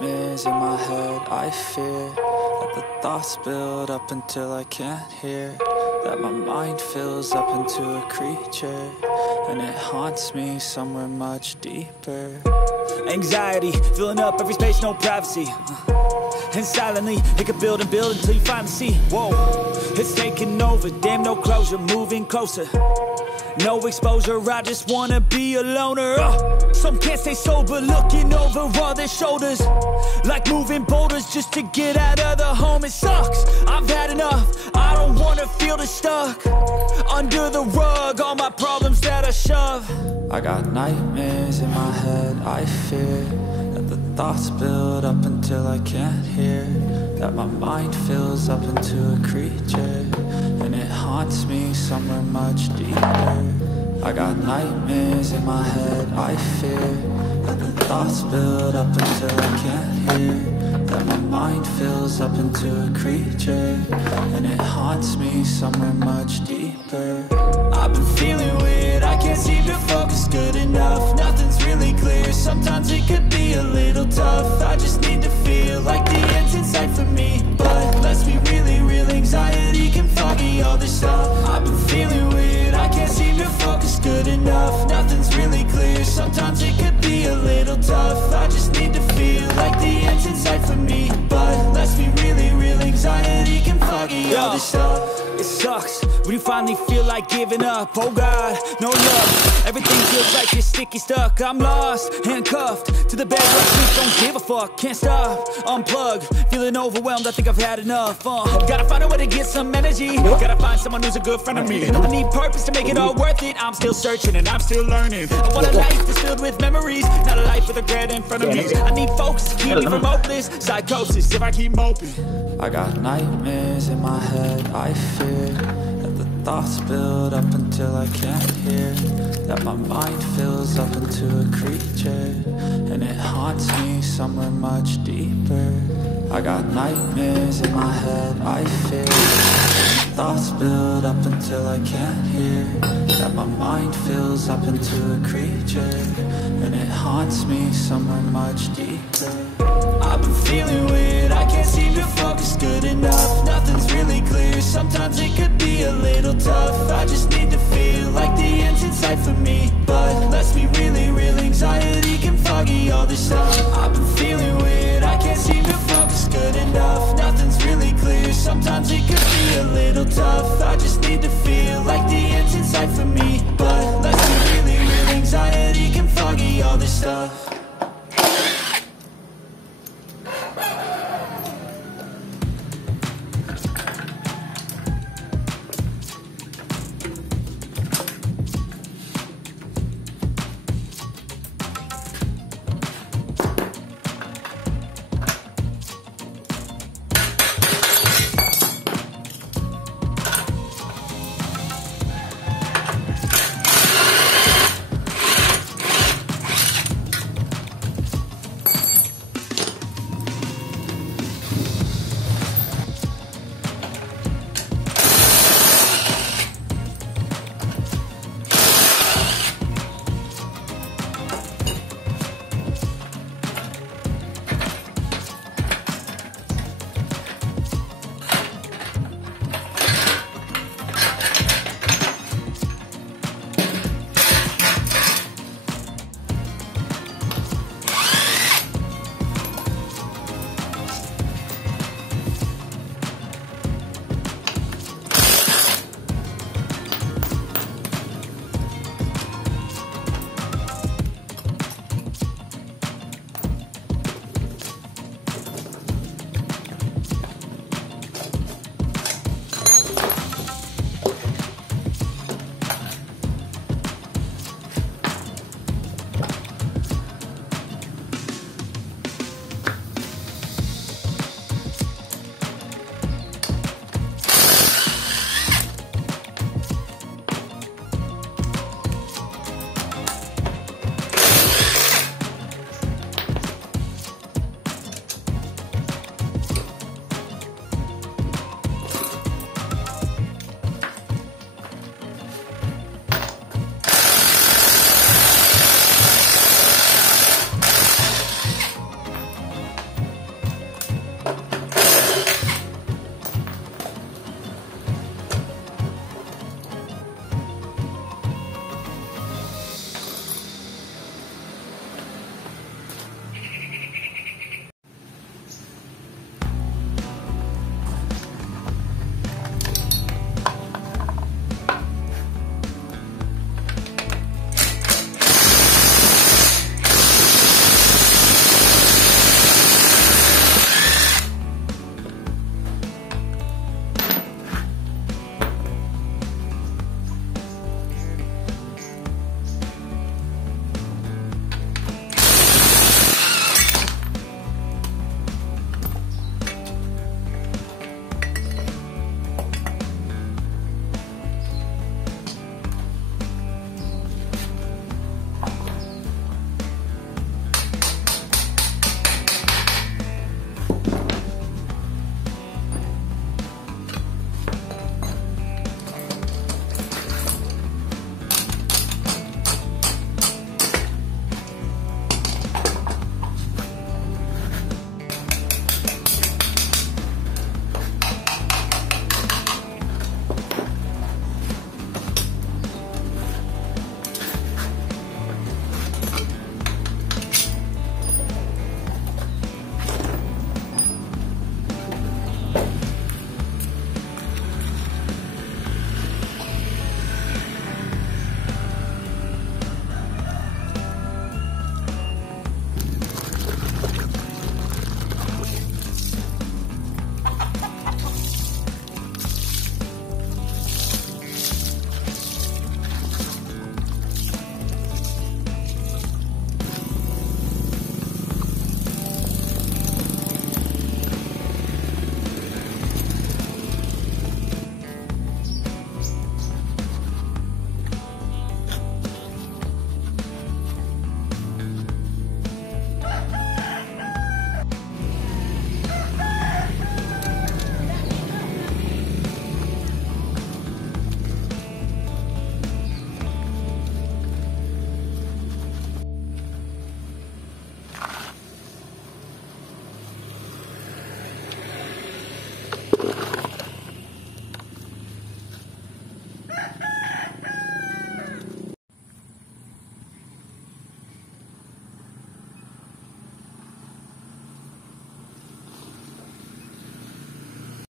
nightmares in my head. I fear that the thoughts build up until I can't hear, that my mind fills up into a creature, and it haunts me somewhere much deeper. Anxiety, filling up every space, no privacy. And silently, it could build and build until you finally see, whoa, it's taking over, damn, no closure, moving closer. No exposure, I just wanna be a loner. Some can't stay sober, looking over all their shoulders, like moving boulders just to get out of the home. It sucks, I've had enough, I don't wanna feel the stuck under the rug, all my problems that I shove. I got nightmares in my head, I fear that the thoughts build up until I can't hear, that my mind fills up into a creature, and it haunts me somewhere much deeper. I got nightmares in my head, I fear that the thoughts build up until I can't hear, that my mind fills up into a creature, and it haunts me somewhere much deeper. I've been feeling weird, I can't seem to focus good enough. Nothing's really clear, sometimes it could be a little tough. I just need to feel like the end's in sight for me, but let's be really real, anxiety can foggy all this stuff. I've been feeling weird, I can't seem to focus good enough. Nothing's really clear, sometimes it could be a little tough. I just need to feel like the end's in sight for me, but let's be really real, anxiety can foggy all this stuff. It sucks when you finally feel like giving up. Oh God, no love, everything feels like you're sticky stuck. I'm lost, handcuffed to the bed where I sleep, don't give a fuck. Can't stop, unplug, feeling overwhelmed, I think I've had enough. Gotta find a way to get some energy, gotta find someone who's a good friend of me. I need purpose to make it all worth it, I'm still searching and I'm still learning. I want a life that's filled with memories, not a life with regret in front of me. I need focus to keep me from hopeless psychosis if I keep moping. I got nightmares in my head, I fear that the thoughts build up until I can't hear, that my mind fills up into a creature, and it haunts me somewhere much deeper. I got nightmares in my head, I fear that the thoughts build up until I can't hear, that my mind fills up into a creature, and it haunts me somewhere much deeper. I've been feeling weird, I can't seem to focus good enough. Nothing's really clear, sometimes it could be a little tough. I just need